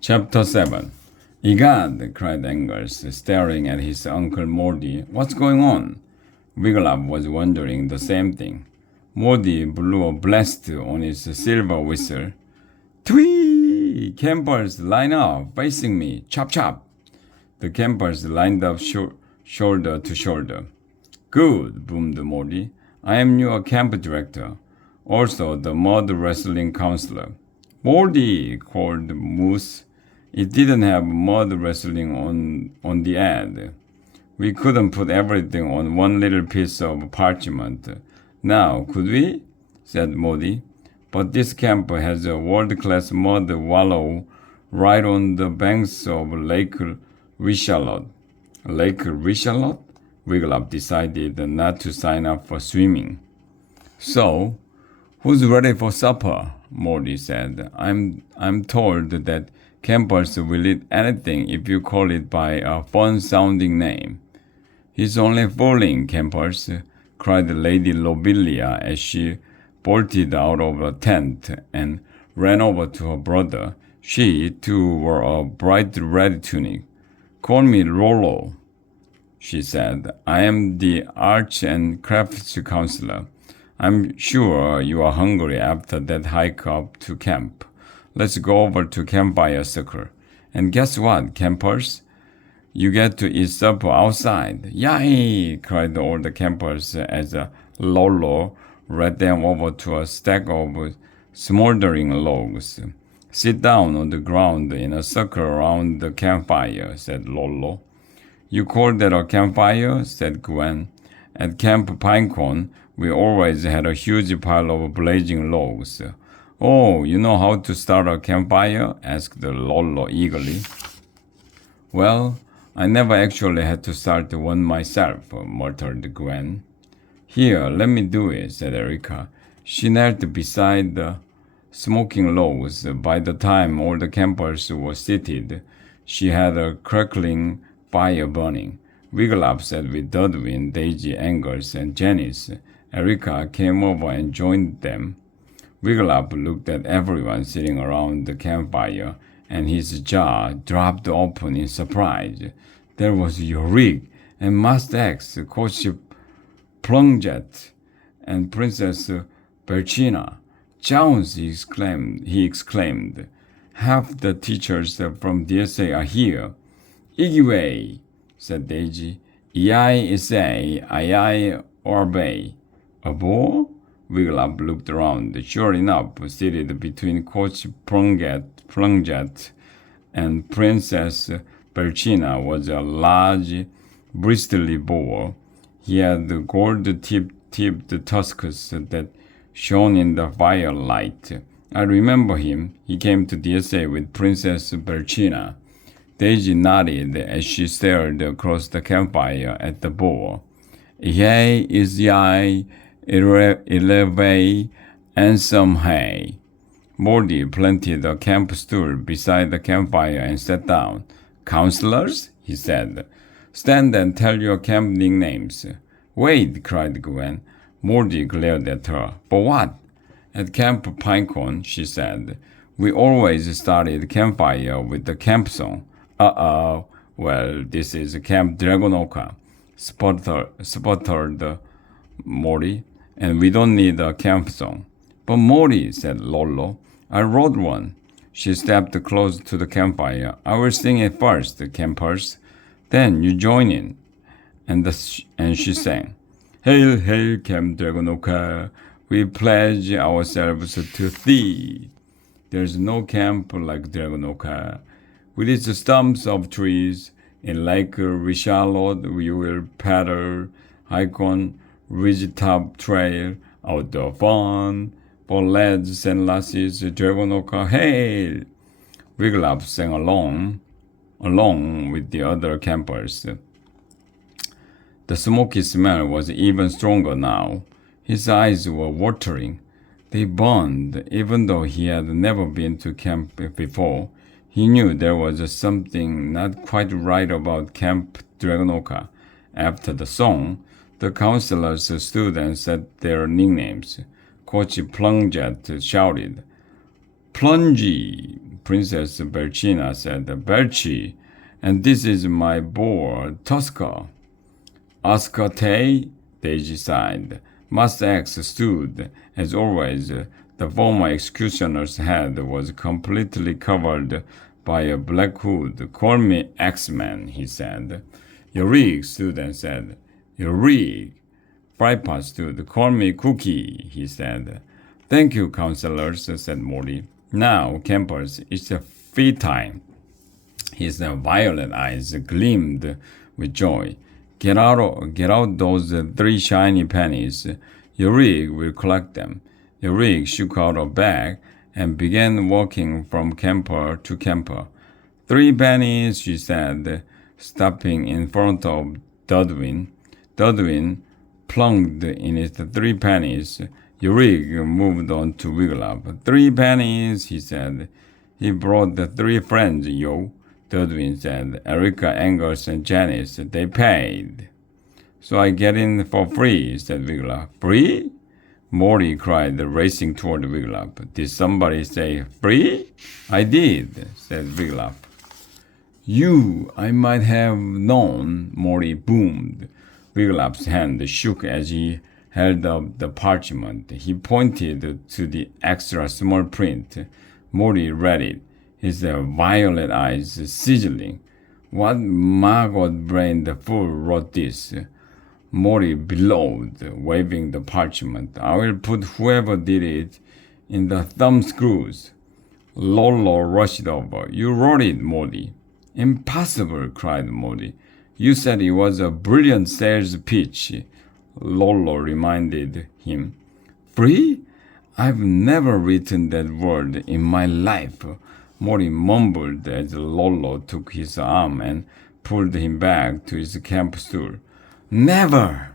Chapter 7. Egad, cried Angers, staring at his Uncle Morty. What's going on? Wiglaf was wondering the same thing. Morty blew a blast on his silver whistle. Twee! Campers, line up, facing me. Chop chop! The campers lined up shoulder to shoulder. Good, boomed Morty. I am your camp director. Also the mud wrestling counselor. Morty, called Moose. It didn't have mud wrestling on the ad. We couldn't put everything on one little piece of parchment. Now, could we? Said Modi. But this camp has a world-class mud wallow right on the banks of Lake Richelot. Lake Richelot? Wiglaf decided not to sign up for swimming. So, who's ready for supper? Morty said. I'm told that campers will eat anything if you call it by a fun-sounding name. He's only fooling, campers, cried Lady Lobelia as she bolted out of the tent and ran over to her brother. She, too, wore a bright red tunic. Call me Rollo, she said. I am the arts and crafts counselor. I'm sure you are hungry after that hike up to camp. Let's go over to Campfire Circle. And guess what, campers? You get to eat supper outside. Yay! Cried all the campers as Lolo led them over to a stack of smoldering logs. Sit down on the ground in a circle around the campfire, said Lolo. You call that a campfire? Said Gwen. At Camp Pinecone, we always had a huge pile of blazing logs. Oh, you know how to start a campfire? Asked Lolo eagerly. Well, I never actually had to start one myself, muttered Gwen. Here, let me do it, said Erica. She knelt beside the smoking logs. By the time all the campers were seated, she had a crackling fire burning. Wiglaf sat with Dudwin, Daisy, Angers, and Janice. Erica came over and joined them. Wiglaf looked at everyone sitting around the campfire, and his jaw dropped open in surprise. There was Yorick and Master X, Coach Plunjet, and Princess Berchina. Jones, he exclaimed. Half the teachers from DSA are here. Igiway, said Daisy. Iai Isai, Iai Orbay. A ball? Wiglaf looked around. Sure enough, seated between Coach Plunjet and Princess Berchina was a large, bristly boar. He had gold-tipped tusks that shone in the firelight. I remember him. He came to DSA with Princess Berchina. Daisy nodded as she stared across the campfire at the boar. Yea is yai, elevate, and some hay. Morty planted a camp stool beside the campfire and sat down. Counselors? He said. Stand and tell your camp nicknames. Wait, cried Gwen. Morty glared at her. For what? At Camp Pinecone, she said. We always started campfire with the camp song. Uh-oh. Well, this is Camp Dragonoka, sputtered Morty. And we don't need a camp song. But Morty, said Lolo, I wrote one. She stepped close to the campfire. I will sing it first, campers. Then you join in. And she sang. Hail, hail, Camp Dragonoka. We pledge ourselves to thee. There's no camp like Dragonoka. With its stumps of trees, in Lake Richelot, we will paddle, hike on ridgetop trail, outdoor fun, for lads and lassies, Dragonoka, hail! Wiglaf sang along with the other campers. The smoky smell was even stronger now. His eyes were watering. They burned, even though he had never been to camp before. He knew there was something not quite right about Camp Dragonoka. After the song, the counselors stood and said their nicknames. Coach Plunjet shouted, Plungy! Princess Belchina said, Belchi, and this is my boar, Tosca. Ascate, Daisy sighed. Master X stood. As always, the former executioner's head was completely covered by a black hood. Call me X-Man, he said. Yurik stood and said, Yurik. Frypot stood. Call me Cookie, he said. Thank you, counselors, said Morty. Now, campers, it's a free time. His violet eyes gleamed with joy. Get out those 3 shiny pennies. Yurik will collect them. Yurik shook out a bag and began walking from camper to camper. 3 pennies, she said, stopping in front of Dudwin. Dudwin plunged in his 3 pennies. Yurik moved on to Wiggle Up. 3 pennies, he said. He brought the 3 friends, yo. Dudwin said. Erica, Angus, and Janice, they paid. So I get in for free, said Wiggle Up. Free? Morty cried, racing toward Wiggle Up. Did somebody say free? I did, said Wiggle Up. I might have known, Morty boomed. Wiggle Up's hand shook as he held up the parchment. He pointed to the extra small print. Morty read it, his violet eyes sizzling. What maggot-brained fool wrote this? Morty bellowed, waving the parchment. I will put whoever did it in the thumbscrews. Lolo rushed over. You wrote it, Morty. Impossible, cried Morty. You said it was a brilliant sales pitch. Lolo reminded him. Free? I've never written that word in my life. Morty mumbled as Lolo took his arm and pulled him back to his camp stool. Never!